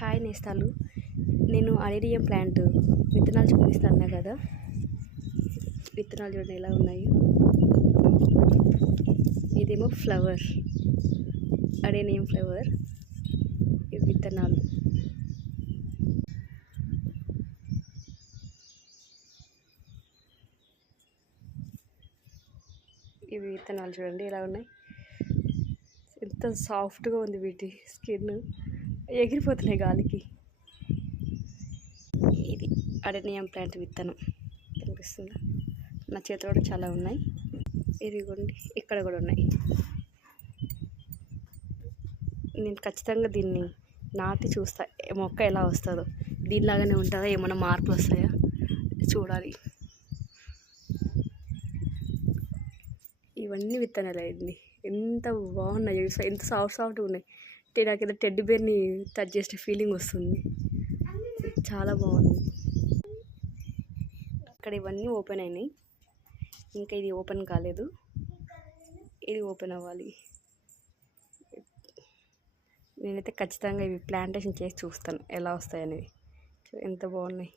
Hi నేస్తాలు. నేను అడేడియం plant విత్తనాలు చూపిస్తాను కదా. విత్తనాలు చూడండి ఎలా ఉన్నాయి. ఇదేమో ఫ్లవర్. Adenium flower. విత్తనాలు. ఇవి విత్తనాలు చూడండి ఎలా ఉన్నాయి. ఎంత సాఫ్ట్గా ఉంది వీటి స్కిన్. ఎగిరిపోతున్నాయి గాలికి. ఇది అడనియం ప్లాంట్ విత్తనం. కనిపిస్తుందా? నా చేతిలో కూడా చాలా ఉన్నాయి. ఇదిగోండి ఇక్కడ కూడా ఉన్నాయి. నేను ఖచ్చితంగా దీన్ని నాటి చూస్తా. మొక్క ఎలా వస్తుందో. దీనిలాగానే ఉంటుందా? ఏమైనా మార్పులు వస్తాయా? చూడాలి. ఇవన్నీ విత్తనాలు అయింది ఎంత బాగున్నాయి ఎంత సాఫ్ట్ సాఫ్ట్గా ఉన్నాయి. అంటే నాకు ఏదో టెడ్డి బేర్ని టచ్ చేసిన ఫీలింగ్ వస్తుంది. చాలా బాగుంది. అక్కడ ఇవన్నీ ఓపెన్ అయినాయి. ఇంకా ఇది ఓపెన్ కాలేదు. ఇది ఓపెన్ అవ్వాలి. నేనైతే ఖచ్చితంగా ఇవి ప్లాంటేషన్ చేసి చూస్తాను. ఎలా వస్తాయి అనేది ఎంత బాగున్నాయి.